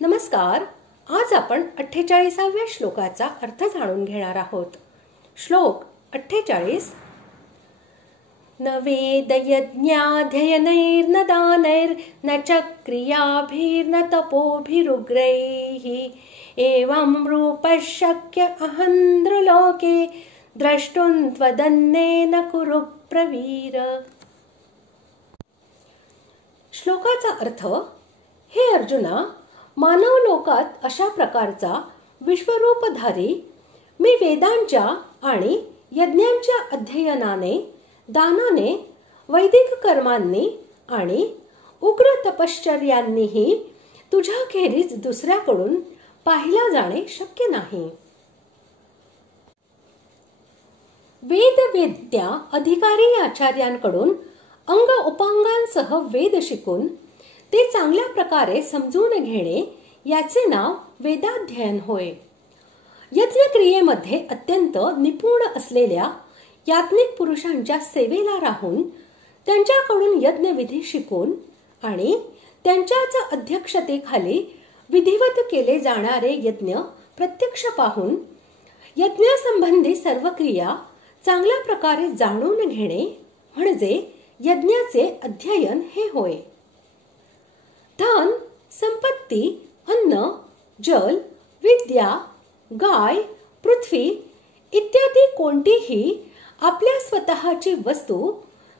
नमस्कार. आज आपण 48व्या श्लोकाचा अर्थ जाणून घेणार आहोत. श्लोक 48. न वेदयज्ञाध्ययनैर्न दानैर्न च क्रियाभिर्न तपोभिरुग्रैः एवं रूपः शक्य अहन्द्रलोके द्रष्टुं त्वदन्येन कुरु प्रवीर. श्लोकाचा अर्थ: हे अर्जुना, मानव लोकात अशा प्रकारचा विश्वरूपधारी मी वेदांच्या आणि यज्ञांच्या अध्ययनाने, दानाने, वैदिक कर्मांनी आणि उग्र तपश्चर्यांनीही तुझ्याखेरीज दुसऱ्याकडून पाहिला जाणे शक्य नाही. वेदवेद्या अधिकारी आचार्यांकडून अंग उपांगांसह वेद शिकून ते चांगल्या प्रकारे समजून घेणे याचे नाव वेदाध्ययन होय. यज्ञक्रियेमध्ये अत्यंत निपुण असलेल्या याज्ञिक पुरुषांच्या सेवेला राहून त्यांच्याकडून यज्ञविधी शिकून आणि त्यांच्याच अध्यक्षतेखाली विधिवत केले जाणारे यज्ञ प्रत्यक्ष पाहून यज्ञासंबंधी सर्व क्रिया चांगल्या प्रकारे जाणून घेणे म्हणजे यज्ञाचे अध्ययन हे होय. धन, संपत्ती, अन्न, जल, विद्या, गाय, पृथ्वी इत्यादी कोणतीही आपल्या स्वतःची वस्तू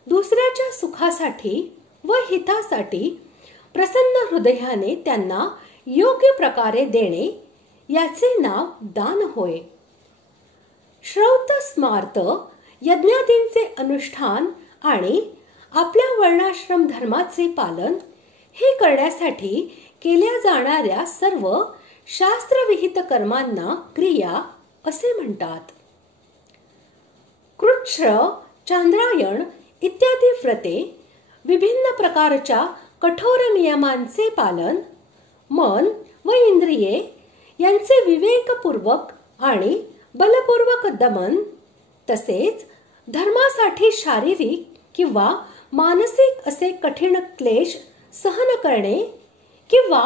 दुसऱ्याच्या सुखासाठी व हितासाठी प्रसन्न हृदयाने त्यांना योग्य प्रकारे देणे याचे नाव दान होय. श्रौत स्मार्त यज्ञादींचे अनुष्ठान आणि आपल्या वर्णाश्रम धर्माचे पालन हे करण्यासाठी केल्या जाणाऱ्या सर्व शास्त्रविहित कर्मांना क्रिया असे म्हणतात. कृच्छ्र, चांद्रायण इत्यादी व्रते, विभिन्न प्रकारच्या कठोर नियमांचे पालन, मन व इंद्रिये यांचे विवेकपूर्वक आणि बलपूर्वक दमन, तसेच धर्मासाठी शारीरिक किंवा मानसिक असे कठीण क्लेश सहन करणे किंवा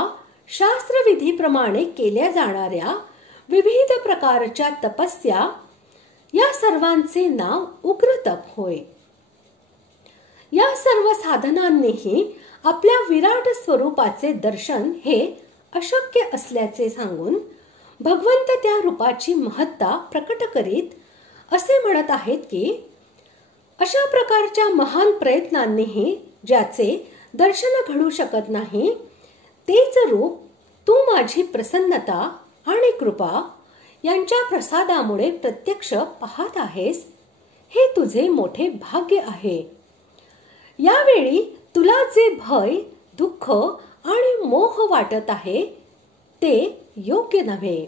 शास्त्रविधीप्रमाणे केल्या जाणाऱ्या विविध प्रकारच्या तपस्या या सर्वांचे नाव उग्र तप होय. या सर्व साधनांनीही आपल्या विराट स्वरूपाचे दर्शन हे अशक्य असल्याचे सांगून भगवंत त्या रूपाची महत्ता प्रकट करीत असे म्हणत आहेत की अशा प्रकारच्या महान प्रयत्नांनीही ज्याचे दर्शन घडू शकत नाही तेच रूप तू माझी प्रसन्नता आणि कृपा यांच्या प्रसादामुळे प्रत्यक्ष पाहत आहेस, हे तुझे मोठे भाग्य आहे. यावेळी तुला जे भय, दुःख आणि मोह वाटत आहे ते योग्य नव्हे.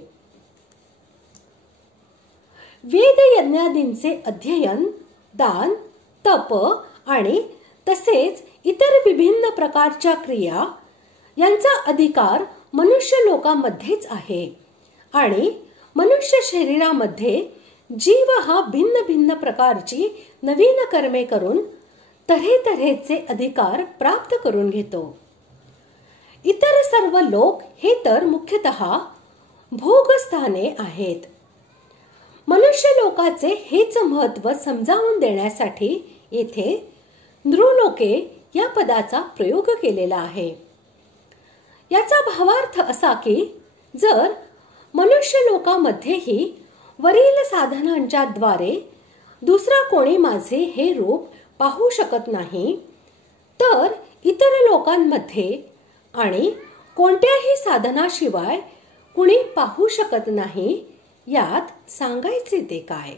वेद यज्ञादींचे अध्ययन, दान, तप आणि तसेच इतर विभिन्न प्रकारच्या क्रिया यांचा अधिकार मनुष्य लोकांमध्येच आहे आणि मनुष्य शरीरामध्ये जीव हा भिन्न भिन्न प्रकारची नवीन कर्मे करून तऱ्हेतऱ्हेचे अधिकार प्राप्त करून घेतो. इतर सर्व लोक हे तर मुख्यतः भोगस्थाने आहेत. मनुष्य लोकाचे हेच महत्त्व समजावून देण्यासाठी येथे नृलोके या पदाचा प्रयोग केलेला आहे. याचा भावार्थ असा की जर मनुष्य लोकांमध्येही वरील साधनांच्या द्वारे दुसरा कोणी माझे हे रूप पाहू शकत नाही, तर इतर लोकांमध्ये आणि कोणत्याही साधनाशिवाय कुणी पाहू शकत नाही, यात सांगायचे ते काय.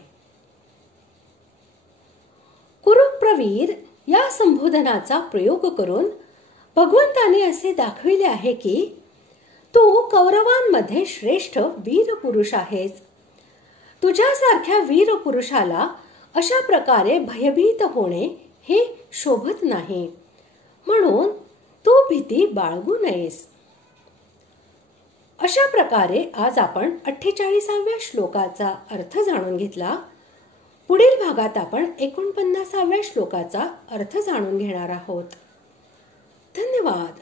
कुरुप्रवीर या संबोधनाचा प्रयोग करून भगवंताने असे दाखविले आहे की तू कौरवांमध्ये श्रेष्ठ वीर पुरुष आहेस. तुझ्यासारख्या वीर पुरुषाला अशा प्रकारे भयभीत होणे हे शोभत नाही, म्हणून तू भीती बाळगू नयेस. अशा प्रकारे आज आपण 48व्या श्लोकाचा अर्थ जाणून घेतला. पुढील भागात आपण 49व्या श्लोकाचा अर्थ जाणून घेणार आहोत. धन्यवाद.